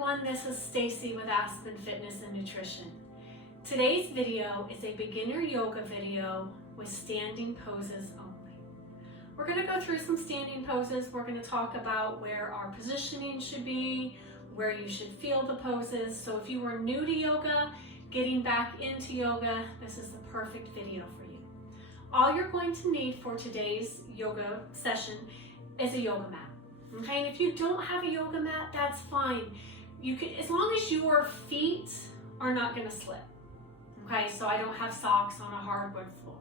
everyone, this is Stacie with Aspen Fitness and Nutrition. Today's video is a beginner yoga video with standing poses only. We're going to go through some standing poses. We're going to talk about where our positioning should be, where you should feel the poses. So if you are new to yoga, getting back into yoga, this is the perfect video for you. All you're going to need for today's yoga session is a yoga mat. Okay, and if you don't have a yoga mat, that's fine. You can, as long as your feet are not going to slip. Okay, so I don't have socks on a hardwood floor.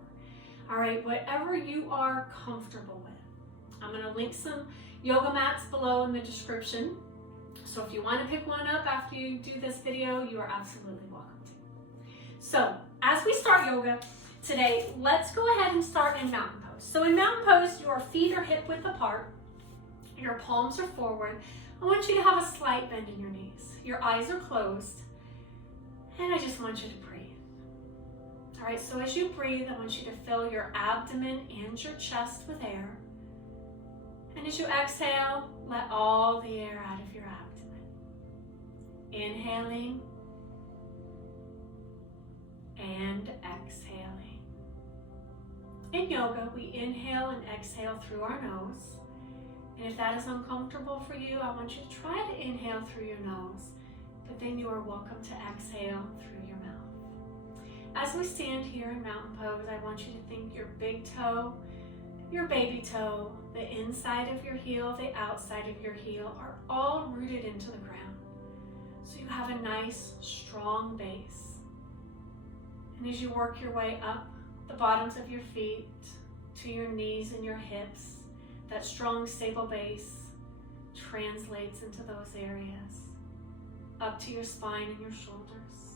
All right, whatever you are comfortable with. I'm going to link some yoga mats below in the description. So if you want to pick one up after you do this video, you are absolutely welcome to. So as we start yoga today, let's go ahead and start in mountain pose. So in mountain pose, your feet are hip width apart. Your palms are forward. I want you to have a slight bend in your knees. Your eyes are closed. And I just want you to breathe. All right, so as you breathe, I want you to fill your abdomen and your chest with air. And as you exhale, let all the air out of your abdomen. Inhaling and exhaling. In yoga, we inhale and exhale through our nose. And if that is uncomfortable for you, I want you to try to inhale through your nose, but then you are welcome to exhale through your mouth. As we stand here in mountain pose, I want you to think your big toe, your baby toe, the inside of your heel, the outside of your heel are all rooted into the ground. So you have a nice, strong base. And as you work your way up the bottoms of your feet to your knees and your hips, that strong, stable base translates into those areas, up to your spine and your shoulders.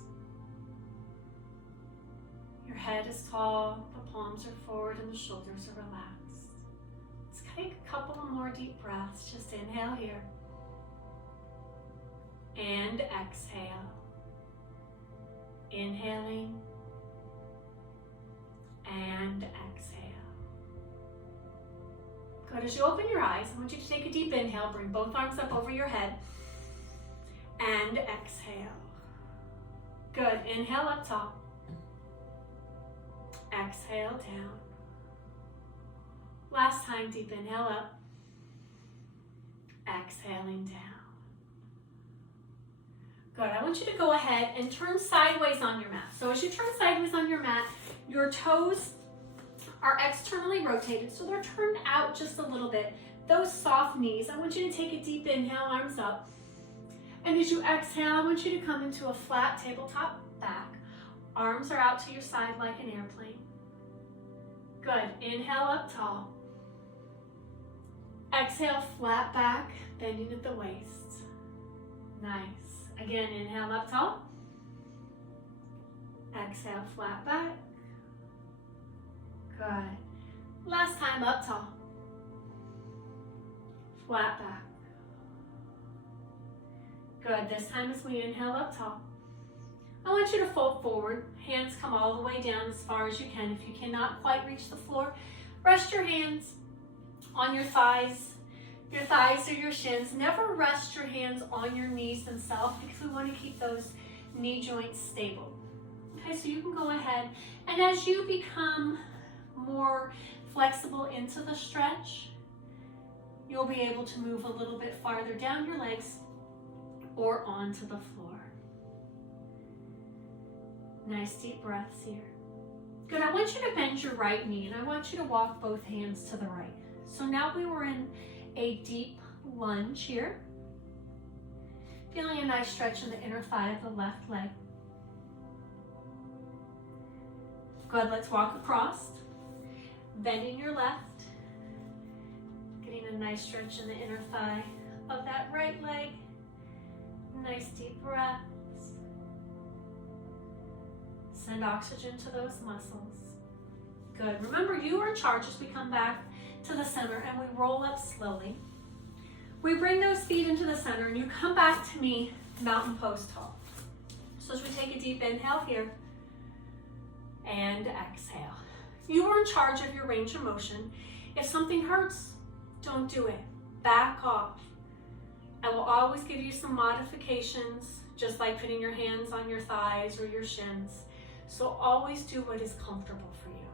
Your head is tall, the palms are forward, and the shoulders are relaxed. Let's take a couple of more deep breaths. Just inhale here. And exhale. Inhaling. And exhale. Good. As you open your eyes, I want you to take a deep inhale. Bring both arms up over your head. And exhale. Good. Inhale up top. Exhale down. Last time, deep inhale up. Exhaling down. Good. I want you to go ahead and turn sideways on your mat. So as you turn sideways on your mat, your toes are externally rotated, so they're turned out just a little bit. Those soft knees, I want you to take a deep inhale, arms up. And as you exhale, I want you to come into a flat tabletop back. Arms are out to your side like an airplane. Good. Inhale up tall. Exhale, flat back, bending at the waist. Nice. Again, inhale up tall. Exhale, flat back. Good. Last time, up tall. Flat back. Good. This time as we inhale up tall, I want you to fold forward. Hands come all the way down as far as you can. If you cannot quite reach the floor, rest your hands on your thighs or your shins. Never rest your hands on your knees themselves because we want to keep those knee joints stable. Okay, so you can go ahead, and as you become more flexible into the stretch, you'll be able to move a little bit farther down your legs or onto the floor. Nice deep breaths here. Good. I want you to bend your right knee, and I want you to walk both hands to the right. So now we were in a deep lunge here. Feeling a nice stretch in the inner thigh of the left leg. Good. Let's walk across. Bending your left, getting a nice stretch in the inner thigh of that right leg. Nice deep breaths. Send oxygen to those muscles. Good. Remember, you are in charge as we come back to the center and we roll up slowly. We bring those feet into the center and you come back to me, mountain pose tall. So as we take a deep inhale here and exhale. You are in charge of your range of motion. If something hurts, don't do it. Back off. I will always give you some modifications, just like putting your hands on your thighs or your shins. So always do what is comfortable for you.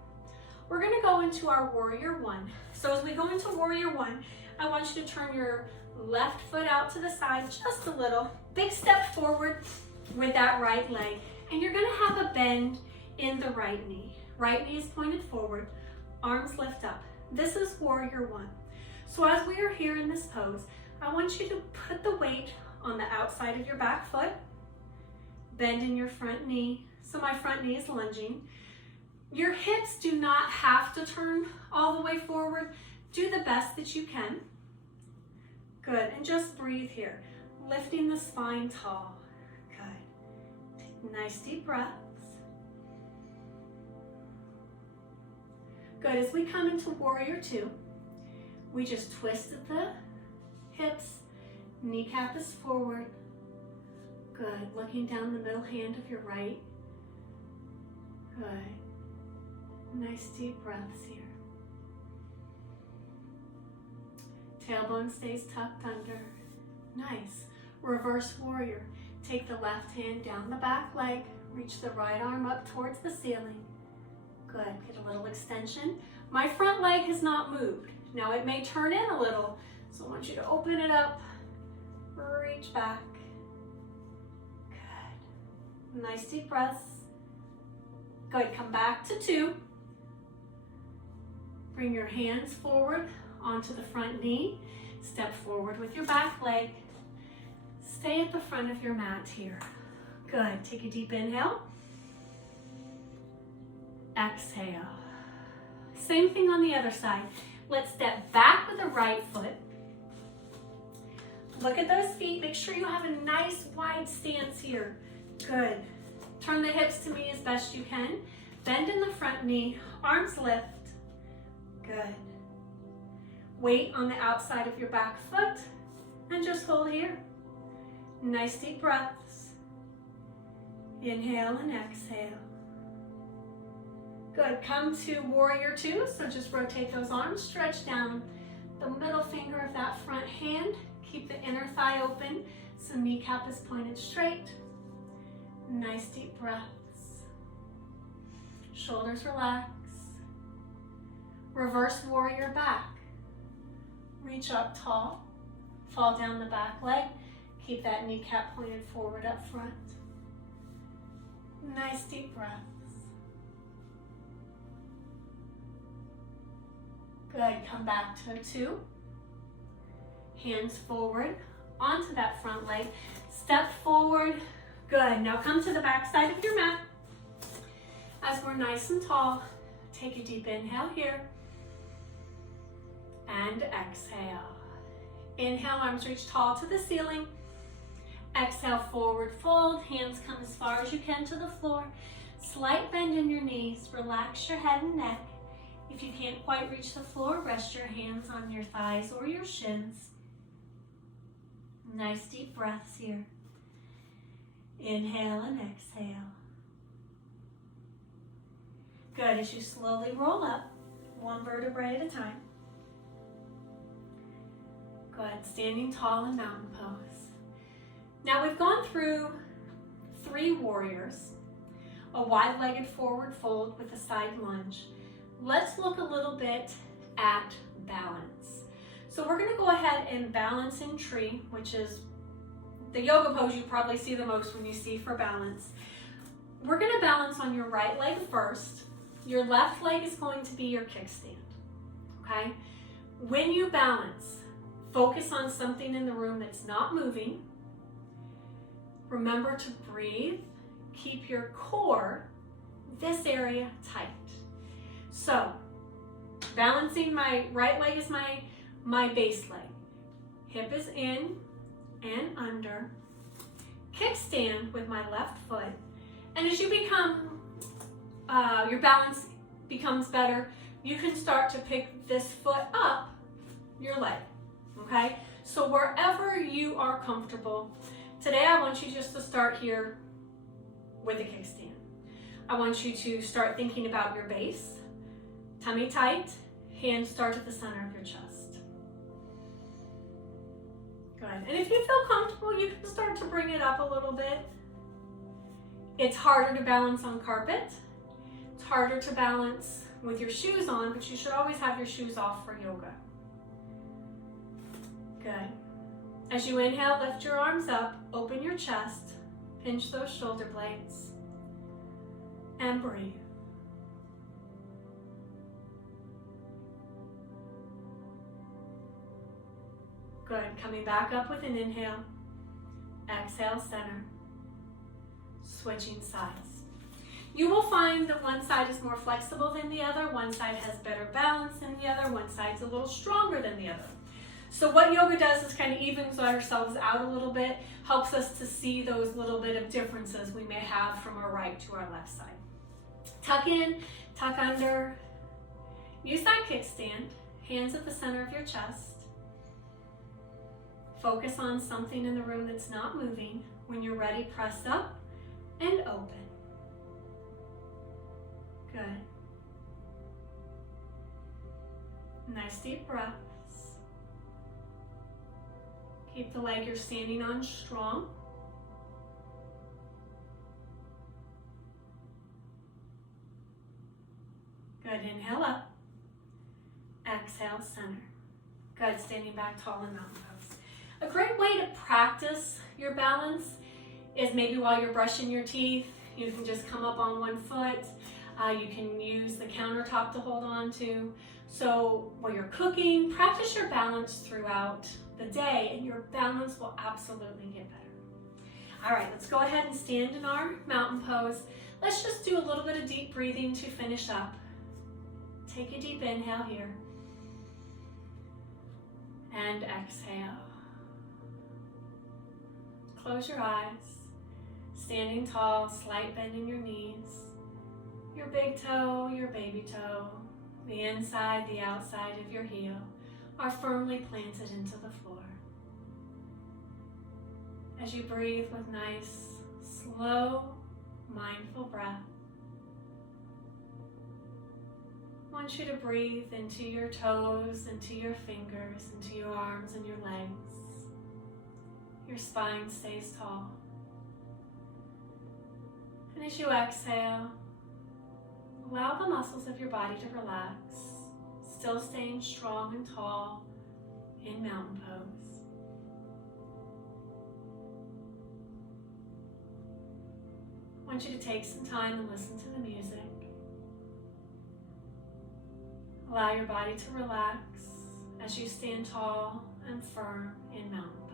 We're gonna go into our warrior one. So as we go into warrior one, I want you to turn your left foot out to the side just a little. Big step forward with that right leg. And you're gonna have a bend in the right knee. Right knee is pointed forward, arms lift up. This is warrior one. So as we are here in this pose, I want you to put the weight on the outside of your back foot, bend in your front knee. So my front knee is lunging. Your hips do not have to turn all the way forward. Do the best that you can. Good, and just breathe here. Lifting the spine tall. Good. Take nice deep breaths. Good, as we come into warrior two, we just twisted the hips, kneecap is forward. Good, looking down the middle hand of your right. Good, nice deep breaths here. Tailbone stays tucked under. Nice. Reverse warrior. Take the left hand down the back leg, reach the right arm up towards the ceiling. Good, get a little extension. My front leg has not moved. Now it may turn in a little, so I want you to open it up, reach back. Good. Nice deep breaths. Good, come back to two. Bring your hands forward onto the front knee. Step forward with your back leg. Stay at the front of your mat here. Good, take a deep inhale. Exhale. Same thing on the other side. Let's step back with the right foot. Look at those feet. Make sure you have a nice wide stance here. Good. Turn the hips to me as best you can. Bend in the front knee. Arms lift. Good. Weight on the outside of your back foot. And just hold here. Nice deep breaths. Inhale and exhale. Good, come to warrior two, so just rotate those arms, stretch down the middle finger of that front hand, keep the inner thigh open, so kneecap is pointed straight. Nice deep breaths. Shoulders relax. Reverse warrior back. Reach up tall, fall down the back leg, keep that kneecap pointed forward up front. Nice deep breaths. Good, come back to two. Hands forward onto that front leg. Step forward. Good, now come to the back side of your mat. As we're nice and tall, take a deep inhale here. And exhale. Inhale, arms reach tall to the ceiling. Exhale, forward fold. Hands come as far as you can to the floor. Slight bend in your knees. Relax your head and neck. If you can't quite reach the floor, rest your hands on your thighs or your shins. Nice deep breaths here. Inhale and exhale. Good, as you slowly roll up, one vertebrae at a time. Good, standing tall in mountain pose. Now we've gone through 3 warriors, a wide-legged forward fold with a side lunge. Let's look a little bit at balance. So we're going to go ahead and balance in tree, which is the yoga pose you probably see the most when you see for balance. We're going to balance on your right leg first. Your left leg is going to be your kickstand, okay? When you balance, focus on something in the room that's not moving. Remember to breathe. Keep your core, this area, tight. So, balancing, my right leg is my base leg. Hip is in and under. Kickstand with my left foot. And as you become, your balance becomes better, you can start to pick this foot up your leg, okay? So wherever you are comfortable, today I want you just to start here with a kickstand. I want you to start thinking about your base. Tummy tight, hands start at the center of your chest. Good. And if you feel comfortable, you can start to bring it up a little bit. It's harder to balance on carpet. It's harder to balance with your shoes on, but you should always have your shoes off for yoga. Good. As you inhale, lift your arms up, open your chest, pinch those shoulder blades, and breathe. Good. Coming back up with an inhale. Exhale, center. Switching sides. You will find that one side is more flexible than the other, one side has better balance than the other, one side's a little stronger than the other. So what yoga does is kind of evens ourselves out a little bit, helps us to see those little bit of differences we may have from our right to our left side. Tuck in, tuck under. Use that kickstand, hands at the center of your chest. Focus on something in the room that's not moving. When you're ready, press up and open. Good. Nice deep breaths. Keep the leg you're standing on strong. Good. Inhale up. Exhale, center. Good. Standing back tall in mountain pose. A great way to practice your balance is maybe while you're brushing your teeth, you can just come up on one foot. You can use the countertop to hold on to. So while you're cooking, practice your balance throughout the day and your balance will absolutely get better. All right, let's go ahead and stand in our mountain pose. Let's just do a little bit of deep breathing to finish up. Take a deep inhale here. And exhale. Close your eyes. Standing tall, slight bend in your knees. Your big toe, your baby toe, the inside, the outside of your heel are firmly planted into the floor. As you breathe with nice, slow, mindful breath, I want you to breathe into your toes, into your fingers, into your arms and your legs. Your spine stays tall. And as you exhale, allow the muscles of your body to relax, still staying strong and tall in mountain pose. I want you to take some time and listen to the music. Allow your body to relax as you stand tall and firm in mountain pose.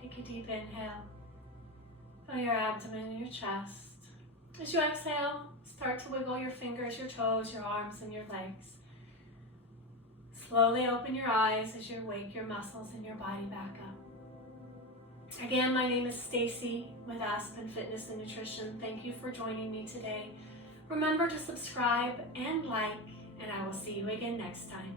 Take a deep inhale. Feel your abdomen and your chest. As you exhale, start to wiggle your fingers, your toes, your arms, and your legs. Slowly open your eyes as you wake your muscles and your body back up. Again, my name is Stacie with Aspen Fitness and Nutrition. Thank you for joining me today. Remember to subscribe and like, and I will see you again next time.